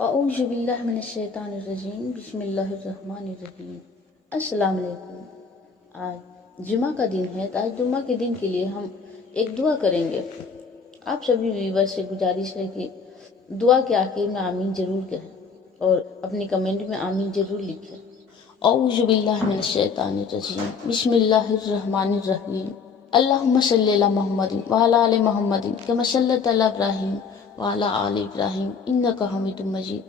اعوذ باللہ من الشیطان الرجیم، بسم اللہ الرحمن الرحیم۔ السلام علیکم۔ آج جمعہ کا دن ہے، تو آج جمعہ کے دن کے لیے ہم ایک دعا کریں گے۔ آپ سبھی ویور سے گزارش ہے کہ دعا کے آخر میں آمین ضرور کہیں اور اپنی کمنٹ میں آمین ضرور لکھیں۔ اعوذ باللہ من الشیطان الرجیم، بسم اللہ الرحمن الرحیم۔ اللہم صلی علی محمد وعلی آل محمد کما صلیت علی ابراہیم وعلی آل ابراہیم انک حمید مجید۔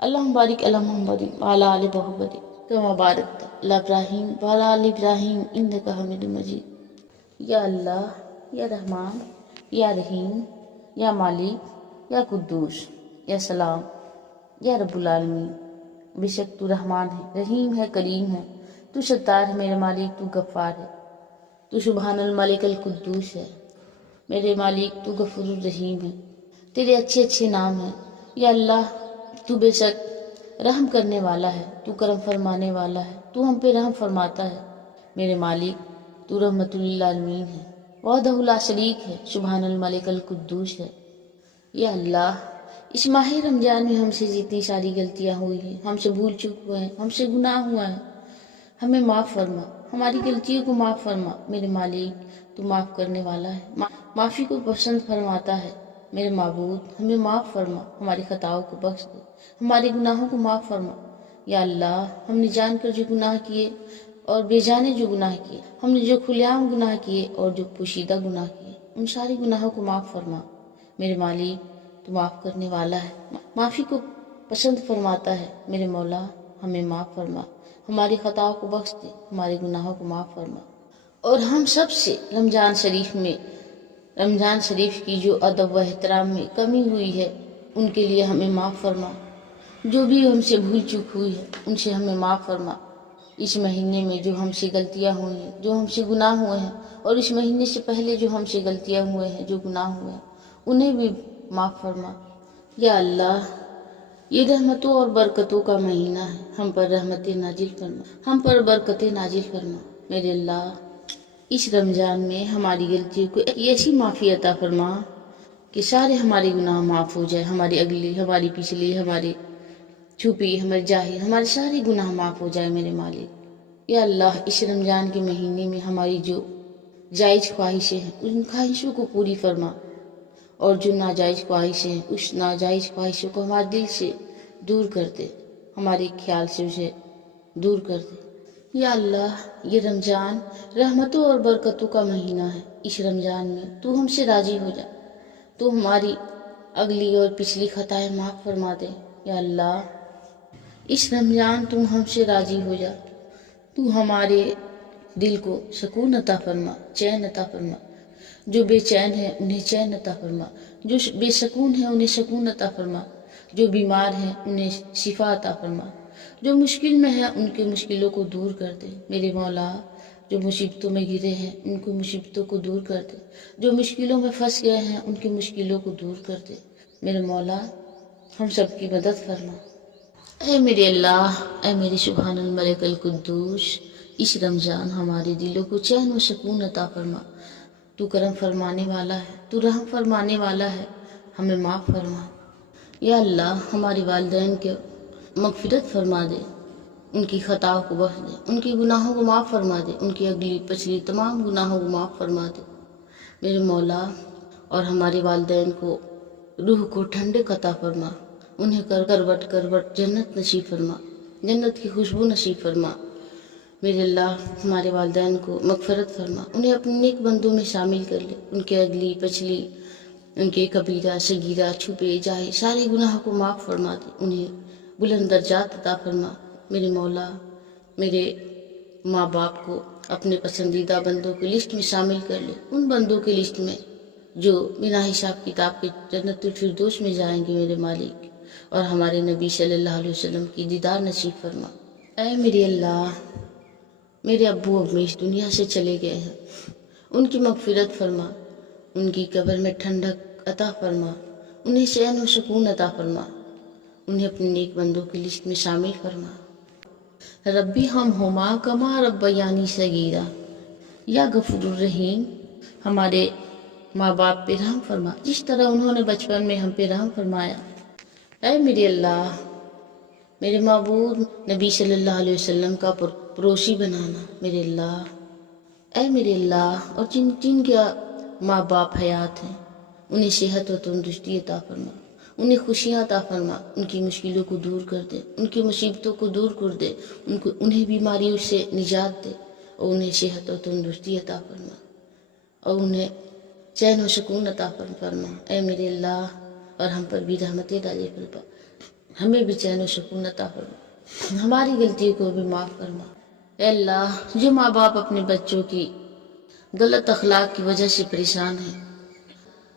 اللہم بارک علی محمد وعلی آل محمد کما بارکت علی ابراہیم وعلی آل ابراہیم انک حمید مجید۔ یا اللہ، یا رحمان، یا رحیم، یا مالک، یا قدوس، یا سلام، یا رب العالمین۔ بے شک تو رحمان ہے، رحیم ہے، کریم ہے، تو ستار ہے میرے مالک، تو غفار ہے، تو سبحان الملک القدوس ہے میرے مالک، تو غفور الرحیم ہے، تیرے اچھے اچھے نام ہیں۔ یا اللہ، تو بے شک رحم کرنے والا ہے، تو کرم فرمانے والا ہے، تو ہم پہ رحم فرماتا ہے میرے مالک، تو رحمت للعالمین ہے، وحدہ لا شریک ہے، سبحان الملک القدوس ہے۔ یا اللہ، اس ماہ رمضان میں ہم سے جتنی ساری غلطیاں ہوئی ہیں، ہم سے بھول چوک ہوئے ہیں، ہم سے گناہ ہوا ہے، ہمیں معاف فرما، ہماری غلطیوں کو معاف فرما میرے مالک، تو معاف کرنے والا ہے، معافی کو پسند فرماتا ہے میرے معبود، ہمیں معاف فرما، ہماری خطاؤں کو بخش دے، ہمارے گناہوں کو معاف فرما۔ یا اللہ، ہم نے جان کر جو گناہ کیے اور بے جانے جو گناہ کیے، ہم نے جو کھلے عام گناہ کیے اور جو پوشیدہ گناہ کیے، ان سارے گناہوں کو معاف فرما میرے مالک، تو معاف کرنے والا ہے، معافی کو پسند فرماتا ہے میرے مولا، ہمیں معاف فرما، ہماری خطاؤں کو بخش دے، ہمارے گناہوں کو معاف فرما۔ اور ہم سب سے رمضان شریف کی جو ادب و احترام میں کمی ہوئی ہے، ان کے لیے ہمیں معاف فرما، جو بھی ہم سے بھول چوک ہوئی ہے ان سے ہمیں معاف فرما۔ اس مہینے میں جو ہم سے غلطیاں ہوئی ہیں، جو ہم سے گناہ ہوئے ہیں، اور اس مہینے سے پہلے جو ہم سے غلطیاں ہوئے ہیں، جو گناہ ہوئے ہیں، انہیں بھی معاف فرما۔ یا اللہ، یہ رحمتوں اور برکتوں کا مہینہ ہے، ہم پر رحمتیں نازل فرما، ہم پر برکتیں نازل فرما میرے اللہ۔ اس رمضان میں ہماری غلطیوں کو ایسی معافی عطا فرما کہ سارے ہمارے گناہ معاف ہو جائے، ہماری اگلی، ہماری پچھلی، ہماری چھپی، ہمارے ظاہر، ہمارے سارے گناہ معاف ہو جائے میرے مالک۔ یا اللہ، اس رمضان کے مہینے میں ہماری جو جائز خواہشیں ہیں، ان خواہشوں کو پوری فرما، اور جو ناجائز خواہشیں ہیں، اس ناجائز خواہشوں کو ہمارے دل سے دور کر دے، ہمارے خیال سے اسے دور کر دے۔ یا اللہ، یہ رمضان رحمتوں اور برکتوں کا مہینہ ہے، اس رمضان میں تو ہم سے راضی ہو جا، تو ہماری اگلی اور پچھلی خطائیں معاف فرما دے۔ یا اللہ، اس رمضان تم ہم سے راضی ہو جا، تو ہمارے دل کو سکون عطا فرما، چین عطا فرما، جو بے چین ہے انہیں چین عطا فرما، جو بے سکون ہے انہیں سکون عطا فرما، جو بیمار ہیں انہیں شفا عطا فرما، جو مشکل میں ہے ان کی مشکلوں کو دور کر دے میرے مولا، جو مصیبتوں میں گرے ہیں ان کی مصیبتوں کو دور کر دے، جو مشکلوں میں پھنس گئے ہیں ان کی مشکلوں کو دور کر دے میرے مولا، ہم سب کی مدد فرما۔ اے میرے اللہ، اے میرے سبحان الملک القدوس، اس رمضان ہمارے دلوں کو چین و سکون عطا فرما، تو کرم فرمانے والا ہے، تو رحم فرمانے والا ہے، ہمیں معاف فرما۔ یا اللہ، ہمارے والدین کے مغفرت فرما دے، ان کی خطاؤں کو بخش دے، ان کے گناہوں کو معاف فرما دے، ان کی اگلی پچھلی تمام گناہوں کو معاف فرما دے میرے مولا، اور ہمارے والدین کو روح کو ٹھنڈک عطا فرما، انہیں کروٹ کروٹ جنت نصیب فرما، جنت کی خوشبو نصیب فرما میرے اللہ، ہمارے والدین کو مغفرت فرما، انہیں اپنے نیک بندوں میں شامل کر لے، ان کے اگلی پچھلی، ان کے کبیرہ صغیرہ چھپے جائے سارے گناہوں کو معاف فرما دے، انہیں بلند درجات عطا فرما میرے مولا، میرے ماں باپ کو اپنے پسندیدہ بندوں کی لسٹ میں شامل کر لے، ان بندوں کی لسٹ میں جو بنا حساب کتاب کے جنت الفردوس میں جائیں گے میرے مالک، اور ہمارے نبی صلی اللہ علیہ وسلم کی دیدار نصیب فرما۔ اے میرے اللہ، میرے ابو امی اس دنیا سے چلے گئے ہیں، ان کی مغفرت فرما، ان کی قبر میں ٹھنڈک عطا فرما، انہیں چین و سکون عطا فرما، انہیں اپنے نیک بندوں کی لسٹ میں شامل فرما۔ ربی ہما کما ربیانی صغیرا، یا غفور الرحیم، ہمارے ماں باپ پہ رحم فرما، جس طرح انہوں نے بچپن میں ہم پہ رحم فرمایا، اے میرے اللہ، میرے معبود نبی صلی اللہ علیہ وسلم کا پڑوسی بنانا میرے اللہ۔ اے میرے اللہ، اور جن کے ماں باپ حیات ہیں انہیں صحت و تندرستی عطا فرما، انہیں خوشیاں عطا فرما، ان کی مشکلوں کو دور کر دے، ان کی مصیبتوں کو دور کر دے، انہیں بیماریوں سے نجات دے، اور انہیں صحت و تندرستی عطا فرما، اور انہیں چین و سکون عطا فرما۔ اے میرے اللہ، اور ہم پر بھی رحمتیں ڈالے فرما، ہمیں بھی چین و سکون عطا فرما، ہماری غلطیوں کو بھی معاف فرما۔ اے اللہ، جو ماں باپ اپنے بچوں کی غلط اخلاق کی وجہ سے پریشان ہیں،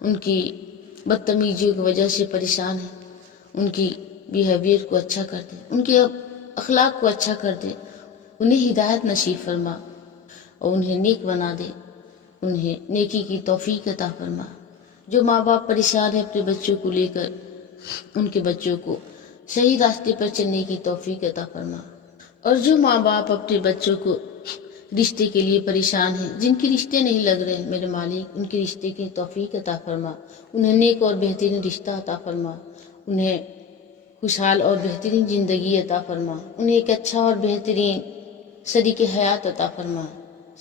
ان کی بدتمیزیوں کی وجہ سے پریشان ہیں، ان کی بیہیویئر کو اچھا کر دے، ان کے اخلاق کو اچھا کر دے، انہیں ہدایت نصیب فرما، اور انہیں نیک بنا دے، انہیں نیکی کی توفیق عطا فرما۔ جو ماں باپ پریشان ہیں اپنے بچوں کو لے کر، ان کے بچوں کو صحیح راستے پر چلنے کی توفیق عطا فرما، اور جو ماں باپ اپنے بچوں کو رشتے کے لیے پریشان ہیں، جن کے رشتے نہیں لگ رہے میرے مالک، ان کے رشتے کی توفیق عطا فرما، انہیں نیک اور بہترین رشتہ عطا فرما، انہیں خوشحال اور بہترین زندگی عطا فرما، انہیں ایک اچھا اور بہترین شریک حیات عطا فرما،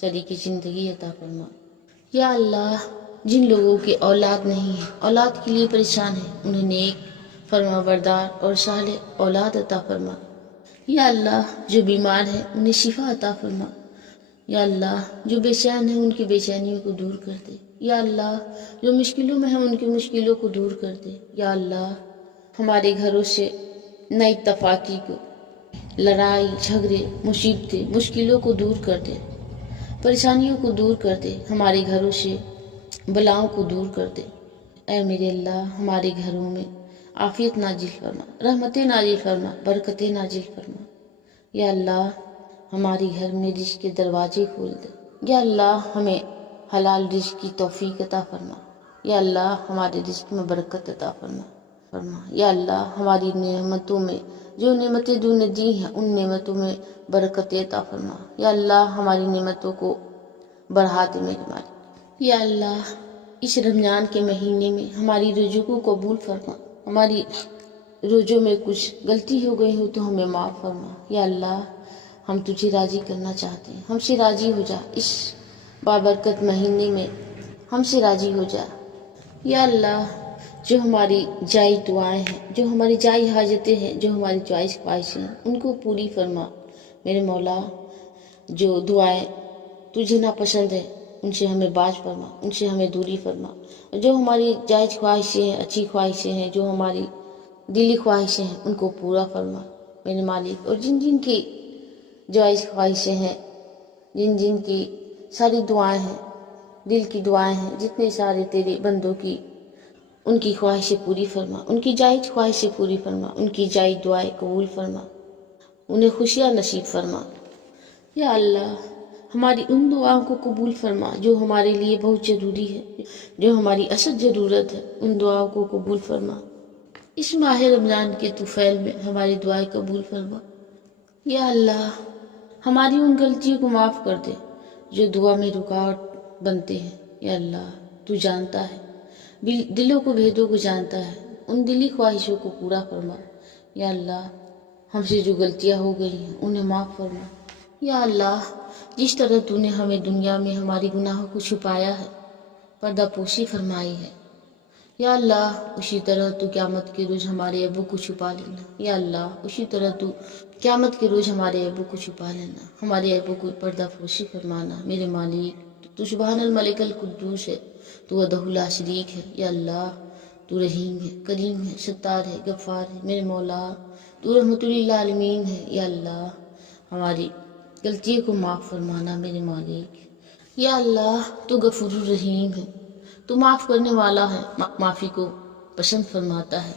شریک زندگی عطا فرما۔ یا اللہ، جن لوگوں کے اولاد نہیں ہے، اولاد کے لیے پریشان ہیں، انہیں نیک، فرما بردار اور صالح اولاد عطا فرما۔ یا اللہ، جو بیمار ہیں انہیں شفا عطا فرما۔ یا اللہ، جو بے چین ہیں ان کی بے چینیوں کو دور کر دے۔ یا اللہ، جو مشکلوں میں ہیں ان کی مشکلوں کو دور کر دے۔ یا اللہ، ہمارے گھروں سے نہ اتفاقی کو، لڑائی جھگڑے، مصیبتیں، مشکلوں کو دور کر دے، پریشانیوں کو دور کر دے، ہمارے گھروں سے بلاؤں کو دور کر دے۔ اے میرے اللہ، ہمارے گھروں میں عافیت نازل فرما، رحمتیں نازل فرما، برکتیں نازل فرما۔ یا اللہ، ہمارے گھر میں رزق کے دروازے کھول دے۔ یا اللہ، ہمیں حلال رزق کی توفیق عطا فرما۔ یا اللہ، ہمارے رزق میں برکت عطا فرما۔ یا اللہ، ہماری نعمتوں میں جو نعمتیں تو نے دی ہیں ان نعمتوں میں برکت عطا فرما۔ یا اللہ، ہماری نعمتوں کو بڑھا دے میرے مالک۔ یا اللہ، اس رمضان کے مہینے میں ہماری روزوں کو قبول فرما، ہماری روزوں میں کچھ غلطی ہو گئی ہو تو ہمیں معاف فرما۔ یا اللہ، ہم تجھے راضی کرنا چاہتے ہیں، ہم سے راضی ہو جا، اس بابرکت مہینے میں ہم سے راضی ہو جا۔ یا اللہ، جو ہماری جائز دعائیں ہیں، جو ہماری جائز حاجتیں ہیں، جو ہماری جائز خواہشیں ہیں، ان کو پوری فرما میرے مولا۔ جو دعائیں تجھے ناپسند ہے ان سے ہمیں باز فرما، ان سے ہمیں دوری فرما، اور جو ہماری جائز خواہشیں ہیں، اچھی خواہشیں ہیں، جو ہماری دلی خواہشیں ہیں ان کو پورا فرما میرے مالک۔ اور جن جن کی جائز خواہشیں ہیں، جن جن کی ساری دعائیں ہیں، دل کی دعائیں ہیں، جتنے سارے تیرے بندوں کی، ان کی خواہشیں پوری فرما، ان کی جائز خواہشیں پوری فرما، ان کی جائز دعائیں قبول فرما، انہیں خوشیاں نصیب فرما۔ یا اللہ، ہماری ان دعاؤں کو قبول فرما جو ہمارے لیے بہت ضروری ہے، جو ہماری اصل ضرورت ہے، ان دعاؤں کو قبول فرما۔ اس ماہ رمضان کے طفیل میں ہماری دعائیں قبول فرما۔ یا اللہ، ہماری ان غلطیوں کو معاف کر دے جو دعا میں رکاوٹ بنتے ہیں۔ یا اللہ، تو جانتا ہے، دلوں کو بھیدوں کو جانتا ہے، ان دلی خواہشوں کو پورا فرما۔ یا اللہ، ہم سے جو غلطیاں ہو گئی ہیں انہیں معاف فرما۔ یا اللہ، جس طرح تو نے ہمیں دنیا میں ہماری گناہوں کو چھپایا ہے، پردہ پوشی فرمائی ہے، یا اللہ اسی طرح تو قیامت کے روز ہمارے ابو کو چھپا لینا۔ یا اللہ، اسی طرح تو قیامت کے روز ہمارے ابو کو چھپا لینا، ہمارے ابو کو پردہ پوشی فرمانا میرے مالک۔ تو سبحان الملک القدوس ہے، تو وحدہ لا شریک ہے۔ یا اللہ، تو رحیم ہے، کریم ہے، ستار ہے، غفار ہے میرے مولا، تو رحمت للعالمین ہے۔ یا اللہ، ہماری غلطیوں کو معاف فرمانا میرے مالک۔ یا اللہ، تو غفور الرحیم ہے، تو معاف کرنے والا ہے، معافی کو پسند فرماتا ہے۔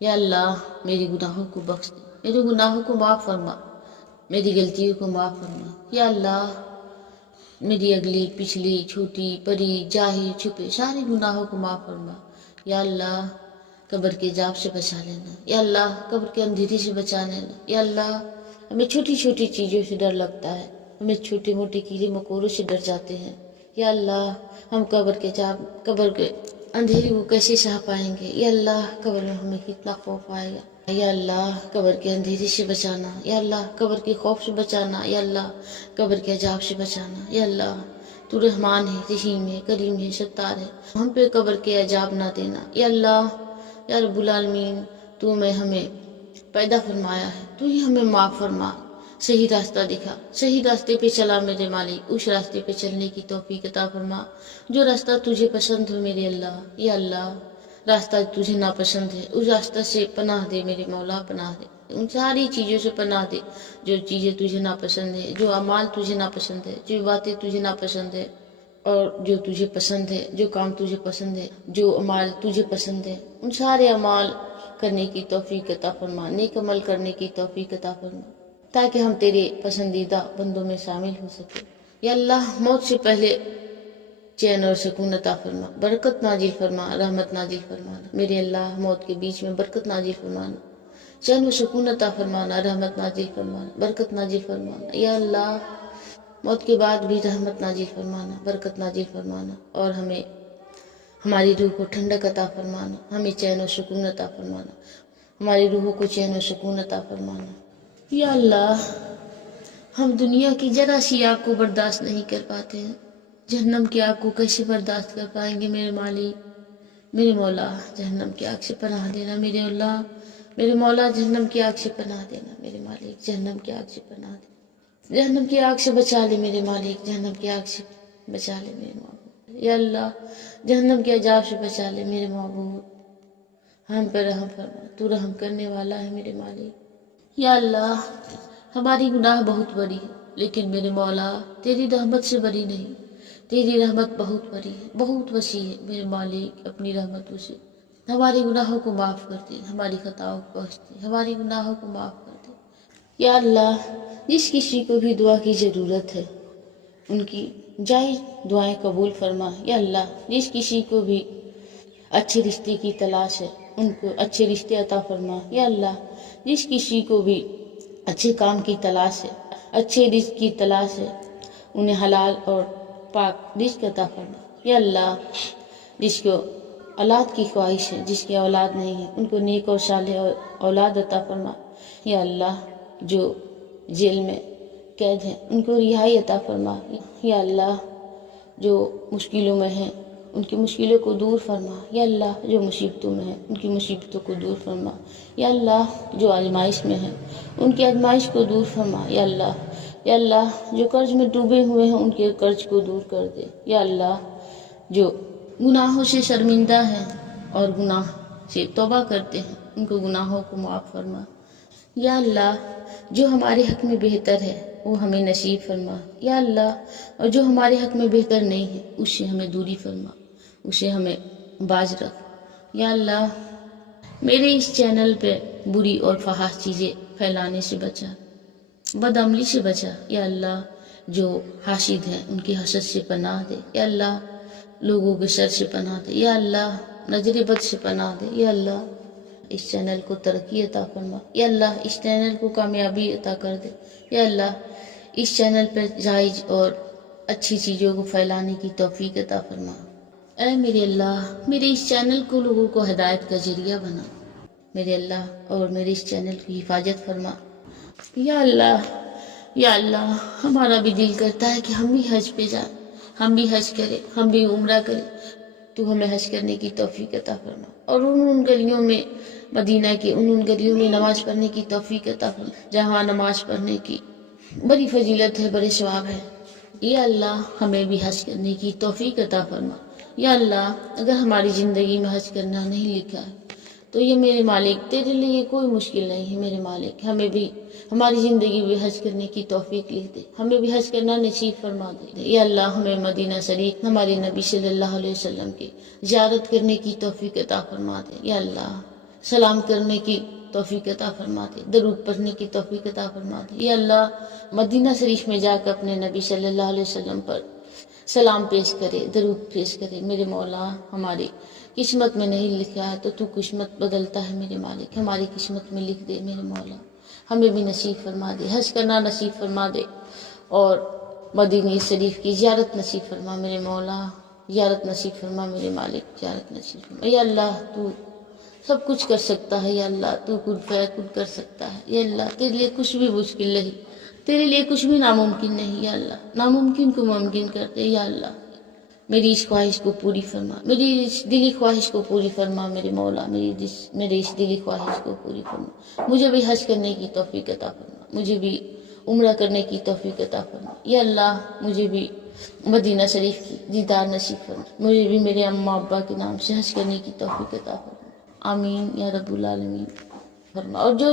یا اللہ، میری گناہوں کو بخش دے، میرے گناہوں کو معاف فرما، میری غلطیوں کو معاف فرما۔ یا اللہ، میری اگلی پچھلی چھوٹی بڑی ظاہر چھپے سارے گناہوں کو معاف فرما۔ یا اللہ، قبر کے عذاب سے بچا لینا۔ یا اللہ، قبر کے اندھیرے سے بچا لینا۔ یا اللہ، ہمیں چھوٹی چھوٹی چیزوں سے ڈر لگتا ہے، ہمیں چھوٹے موٹے کیڑے مکوڑوں سے ڈر جاتے ہیں۔ یا اللہ، ہم قبر کے اندھیرے کو کیسے سہ پائیں گے. یا اللہ قبر میں ہمیں کتنا خوف آئے گا. یا اللہ قبر کے اندھیرے سے بچانا. یا اللہ قبر کے خوف سے بچانا. یا اللہ قبر کے عذاب سے بچانا. یا اللہ تو رحمان ہے، رحیم ہے، کریم ہے، ستار ہے، ہم پہ قبر کے عذاب نہ دینا. یا اللہ یا رب العالمین تو میں ہمیں پیدا فرمایا ہے، تو ہی ہمیں معاف فرما، صحیح راستہ دکھا، صحیح راستے پہ چلا میرے مالک، اس راستے پہ چلنے کی توفیق عطا فرما جو راستہ تجھے پسند ہو میرے اللہ. یا اللہ راستہ تجھے ناپسند ہے اس راستہ سے پناہ دے میرے مولا، پناہ دے، ان ساری چیزوں سے پناہ دے جو چیزیں تجھے ناپسند ہے، جو اعمال تجھے ناپسند ہے، جو باتیں تجھے ناپسند ہے، اور جو تجھے پسند ہے، جو کام تجھے پسند ہے، جو اعمال تجھے پسند ہے، ان سارے اعمال کرنے کی توفیق عطا فرما، نیک عمل کرنے کی توفیق عطا فرما تاکہ ہم تیرے پسندیدہ بندوں میں شامل ہو سکے. یا اللہ موت سے پہلے چین اور سکون عطا فرما، برکت نازل فرما، رحمت نازل فرمانا میرے اللہ. موت کے بیچ میں برکت نازل فرمانا، چین و سکون عطا فرمانا، رحمت نازل فرمانا، برکت نازل فرمانا. یا اللہ موت کے بعد بھی رحمت نازل فرمانا، برکت نازل فرمانا، اور ہمیں ہماری روح کو ٹھنڈک عطا فرمانا، ہمیں چین و سکون عطا فرمانا، ہماری روحوں کو چین و سکون عطا فرمانا. یا اللہ ہم دنیا کی ذرا سی آگ کو برداشت نہیں کر پاتے ہیں، جہنم کی آگ کو کیسے برداشت کر پائیں گے میرے مالک، میرے مولا. جہنم کی آگ سے پناہ دینا میرے اللہ، میرے مولا. جہنم کی آگ سے پناہ دینا میرے مالک، جہنم کی آگ سے پناہ دینا، جہنم کی آگ سے بچا لے میرے مالک، جہنم کی آگ سے بچا لے میرے معبود. یا اللہ جہنم کے عذاب سے بچا لے میرے معبود، ہم پر رحم فرما، تو رحم کرنے والا ہے میرے مالک. یا اللہ ہماری گناہ بہت بڑی ہے لیکن میرے مولا تیری رحمت سے بڑی نہیں، تیری رحمت بہت بڑی ہے، بہت وسیع ہے میرے مالک. اپنی رحمتوں سے ہمارے گناہوں کو معاف کر دے، ہماری خطاؤں کو بخش دے، ہماری گناہوں کو معاف کر دے. یا اللہ جس کسی کو بھی دعا کی ضرورت ہے ان کی جائز دعائیں قبول فرما. یا اللہ جس کسی کو بھی اچھے رشتے کی تلاش ہے ان کو اچھے رشتے عطا فرما. یا اللہ جس کسی کو بھی اچھے کام کی تلاش ہے، اچھے رزق کی تلاش ہے، انہیں حلال اور پاک رزق عطا فرما. یا اللہ جس کو اولاد کی خواہش ہے، جس کی اولاد نہیں ہے، ان کو نیک اور صالح اولاد عطا فرما. یا اللہ جو جیل میں قید ہیں ان کو رہائی عطا فرما. یا اللہ جو مشکلوں میں ہیں ان کی مشکلوں کو دور فرما. یا اللہ جو مصیبتوں میں ہیں ان کی مصیبتوں کو دور فرما. یا اللہ جو آزمائش میں ہیں ان کی آزمائش کو دور فرما. یا اللہ یا اللہ جو قرض میں ڈوبے ہوئے ہیں ان کے قرض کو دور کر دے. یا اللہ جو گناہوں سے شرمندہ ہیں اور گناہ سے توبہ کرتے ہیں ان کو گناہوں کو معاف فرما. یا اللہ جو ہمارے حق میں بہتر ہے وہ ہمیں نصیب فرما. یا اللہ اور جو ہمارے حق میں بہتر نہیں ہے اس سے ہمیں دوری فرما، اسے ہمیں باز رکھ. یا اللہ میرے اس چینل پہ بری اور فحش چیزیں پھیلانے سے بچا، بدعملی سے بچا. یا اللہ جو حاسد ہیں ان کی حسد سے پناہ دے. یا اللہ لوگوں کے شر سے پناہ دے. یا اللہ نظر بد سے پناہ دے. یا اللہ اس چینل کو ترقی عطا فرما. یا اللہ اس چینل کو کامیابی عطا کر دے. یا اللہ اس چینل پر جائز اور اچھی چیزوں کو پھیلانے کی توفیق عطا فرما. اے میرے اللہ میرے اس چینل کو لوگوں کو ہدایت کا ذریعہ بنا میرے اللہ، اور میرے اس چینل کی حفاظت فرما. یا اللہ ہمارا بھی دل کرتا ہے کہ ہم بھی حج پہ جائیں، ہم بھی حج کریں، ہم بھی عمرہ کریں. تو ہمیں حج کرنے کی توفیق عطا فرما، اور ان گلیوں میں مدینہ کے ان گلیوں میں نماز پڑھنے کی توفیق عطا فرما جہاں نماز پڑھنے کی بڑی فضیلت ہے، بڑے ثواب ہے. یا اللہ ہمیں بھی حج کرنے کی توفیق عطا فرما. یا اللہ اگر ہماری زندگی میں حج کرنا نہیں لکھا ہے تو یہ میرے مالک تیرے لیے کوئی مشکل نہیں ہے میرے مالک. ہمیں بھی ہماری زندگی میں حج کرنے کی توفیق لکھ دے، ہمیں بھی حج کرنا نصیب فرما دے. یا اللہ ہمیں مدینہ شریف ہمارے نبی صلی اللہ علیہ وسلم کی زیارت کرنے کی توفیق عطا فرما دے. یا اللہ سلام کرنے کی توفیق عطا فرما دے، درود پڑھنے کی توفیق عطا فرما دے. یا اللہ مدینہ شریف میں جا کر اپنے نبی صلی اللہ علیہ وسلم پر سلام پیش کرے، درود پیش کرے. میرے مولا ہماری قسمت میں نہیں لکھا ہے تو قسمت بدلتا ہے میرے مالک، ہماری قسمت میں لکھ دے میرے مولا. ہمیں بھی نصیب فرما دے، حج کرنا نصیب فرما دے، اور مدینہ شریف کی زیارت نصیب فرما میرے مولا. زیارت نصیب فرما میرے مالک، زیارت نصیب فرما یا اللہ۔ تو سب کچھ کر سکتا ہے یا اللہ، تو کن فیکون کر سکتا ہے یا اللہ، تیرے لیے کچھ بھی مشکل نہیں، تیرے لیے کچھ بھی ناممکن نہیں یا اللہ، ناممکن کو ممکن کرتے یا اللہ۔ میری اس خواہش کو پوری فرما، میری اس دلی خواہش کو پوری فرما میرے مولا، میرے اس دلی خواہش کو پوری فرما۔ مجھے بھی حج کرنے کی توفیق عطا فرما، مجھے بھی عمرہ کرنے کی توفیق عطا فرما یا اللہ، مجھے بھی مدینہ شریف کی دیدار نصیب فرما، مجھے بھی میرے اماں ابا کے نام سے حج کرنے کی توفیق عطا فرما، آمین یا رب العالمین فرما۔ اور جو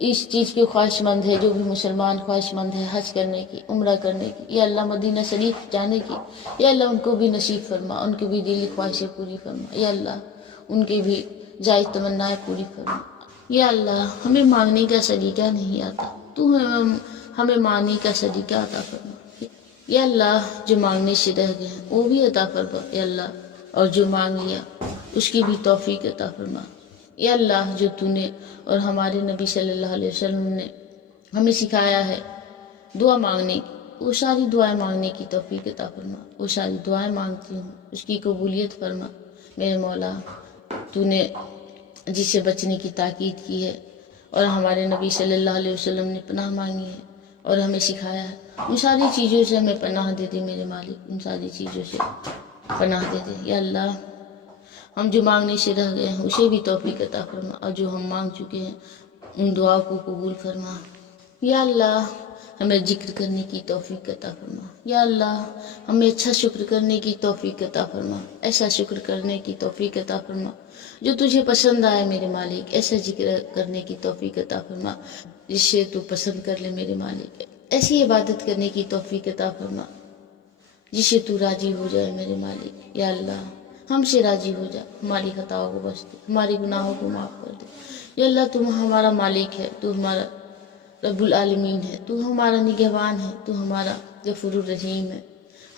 اس چیز کی خواہش مند ہے، جو بھی مسلمان خواہش مند ہے حج کرنے کی، عمرہ کرنے کی یا اللہ، مدینہ شریف جانے کی یا اللہ، ان کو بھی نصیب فرما، ان کی بھی دلی خواہشیں پوری فرما یا اللہ، ان کے بھی جائز تمنائیں پوری فرما یا اللہ۔ ہمیں مانگنے کا سلیقہ نہیں آتا، تو ہمیں مانگنے کا سلیقہ عطا فرما یا اللہ۔ جو مانگنے سے رہ گئے ہیں وہ بھی عطا فرما یا اللہ، اور جو مانگ لیا اس کی بھی توفیق عطا فرما یا اللہ۔ جو تو نے اور ہمارے نبی صلی اللہ علیہ وسلم نے ہمیں سکھایا ہے دعا مانگنے کی، وہ ساری دعائیں مانگنے کی توفیق عطا فرما، وہ ساری دعائیں مانگتی ہوں، اس کی قبولیت فرما میرے مولا۔ تو نے جس سے بچنے کی تاکید کی ہے اور ہمارے نبی صلی اللہ علیہ وسلم نے پناہ مانگی ہے اور ہمیں سکھایا ہے، ان ساری چیزوں سے ہمیں پناہ دے دے میرے مالک، ان ساری چیزوں سے پناہ دے دے یا اللہ۔ ہم جو مانگنے سے رہ گئے ہیں اسے بھی توفیق عطا فرما، اور جو ہم مانگ چکے ہیں ان دعاؤں کو قبول فرما یا اللہ۔ ہمیں ذکر کرنے کی توفیق عطا فرما یا اللہ، ہمیں اچھا شکر کرنے کی توفیق عطا فرما، ایسا شکر کرنے کی توفیق عطا فرما جو تجھے پسند آئے میرے مالک، ایسا ذکر کرنے کی توفیق عطا فرما جس سے تو پسند کر لے میرے مالک، ایسی عبادت کرنے کی توفیق عطا فرما جس سے تو راضی ہو جائے میرے مالک یا اللہ۔ ہم سے راضی ہو جا، ہماری خطاؤں کو بخش دے، ہماری گناہوں کو معاف کر دے یا اللہ۔ تم ہمارا مالک ہے، تو ہمارا رب العالمین ہے، تو ہمارا نگہبان ہے، تو ہمارا غفور الرحیم ہے،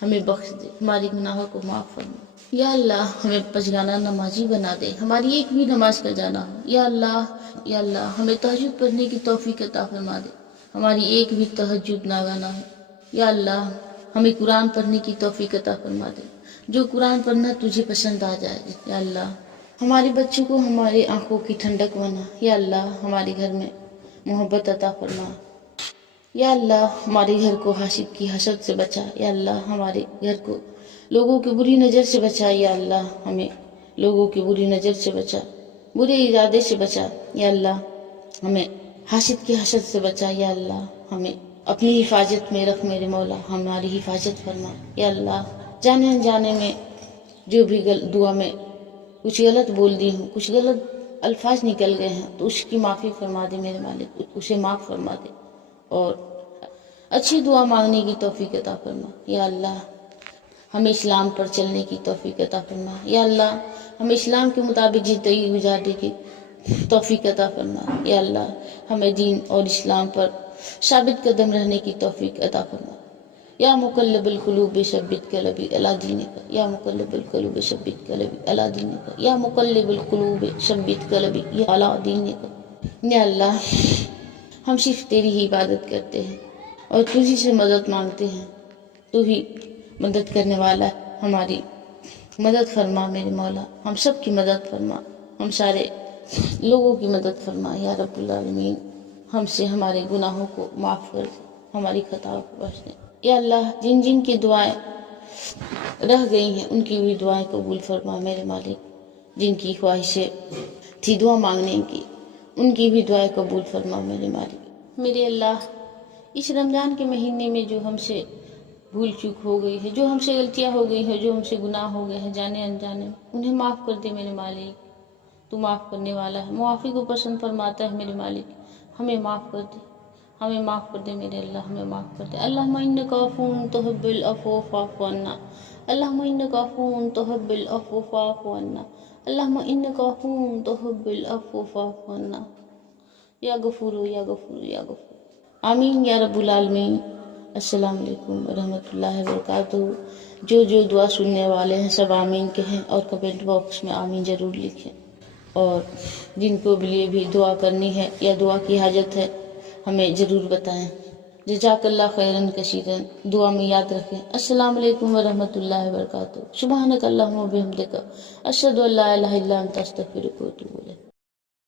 ہمیں بخش دے، ہماری گناہوں کو معاف فرما یا اللہ۔ ہمیں پنجگانہ نمازی بنا دے، ہماری ایک بھی نماز کا جانا ہو یا اللہ یا اللہ۔ ہمیں تہجد پڑھنے کی توفیق عطا فرما دے، ہماری ایک بھی تہجد ناگانا ہو یا اللہ۔ ہمیں قرآن پڑھنے کی توفیق عطا فرما دے، جو قرآن پڑھنا تجھے پسند آ جائے یا اللہ۔ ہمارے بچوں کو ہماری آنکھوں کی ٹھنڈک بنا یا اللہ، ہمارے گھر میں محبت عطا فرما یا اللہ۔ ہمارے گھر کو حاسد کی حسد سے بچا یا اللہ، ہمارے گھر کو لوگوں کی بری نظر سے بچا یا اللہ۔ ہمیں لوگوں کی بری نظر سے بچا، برے ارادے سے بچا یا اللہ۔ ہمیں حاسد کی حسد سے بچا یا اللہ۔ ہمیں اپنی حفاظت میں رکھ میرے مولا، ہماری حفاظت فرما یا اللہ۔ جانے انجانے میں جو بھی دعا میں کچھ غلط بول دی ہوں، کچھ غلط الفاظ نکل گئے ہیں تو اس کی معافی فرما دے میرے مالک، اسے معاف فرما دے اور اچھی دعا مانگنے کی توفیق عطا فرما یا اللہ۔ ہمیں اسلام پر چلنے کی توفیق عطا فرما یا اللہ۔ ہمیں اسلام کے مطابق زندگی گزارنے کی توفیق عطا فرما یا اللہ۔ ہمیں دین اور اسلام پر ثابت قدم رہنے کی توفیق عطا فرما یا مقلب القلوب ثبت قلبی علی دینک، یا مقلب القلوب ثبت قلبی علی دینک، یا مقلب القلوب ثبت قلبی علی دینک یا اللہ۔ ہم صرف تیری ہی عبادت کرتے ہیں اور تجھی سے مدد مانگتے ہیں، تو ہی مدد کرنے والا ہے، ہماری مدد فرما میرے مولا، ہم سب کی مدد فرما، ہم سارے لوگوں کی مدد فرما یا رب العالمین۔ ہم سے ہمارے گناہوں کو معاف کر دے، ہماری خطاؤں کو بخش دے یا اللہ۔ جن جن کی دعائیں رہ گئی ہیں ان کی بھی دعائیں قبول فرما میرے مالک، جن کی خواہشیں تھی دعا مانگنے کی ان کی بھی دعائیں قبول فرما میرے مالک۔ میرے اللہ، اس رمضان کے مہینے میں جو ہم سے بھول چوک ہو گئی ہے، جو ہم سے غلطیاں ہو گئی ہیں، جو ہم سے گناہ ہو گئے ہیں جانے انجانے، انہیں معاف کر دے میرے مالک، تو معاف کرنے والا ہے، معافی کو پسند فرماتا ہے میرے مالک۔ ہمیں معاف کر دے، ہمیں معاف کر دے میرے اللہ، ہمیں معاف کر دے۔ اللہم انک عفو تحب العفو فاعف عنا، اللہم انک عفو تحب العفو فاعف عنا، اللہم انک عفو تحب العفو فاعف عنا یا غفور یا غفور یا غفور، آمین یا رب العالمین۔ السلام علیکم ورحمۃ اللہ وبرکاتہ۔ جو دعا سننے والے ہیں سب آمین کہیں اور کمنٹ باکس میں آمین ضرور لکھیں، اور جن کو بھی دعا کرنی ہے یا دعا کی حاجت ہے ہمیں ضرور بتائیں۔ جزاک اللہ خیرن کثیرن، دعا میں یاد رکھیں۔ السلام علیکم ورحمۃ اللہ وبرکاتہ۔ سبحانک اللہم و بحمدک، اشہد ان لا الہ الا انت، استغفرک و اتوب الیک۔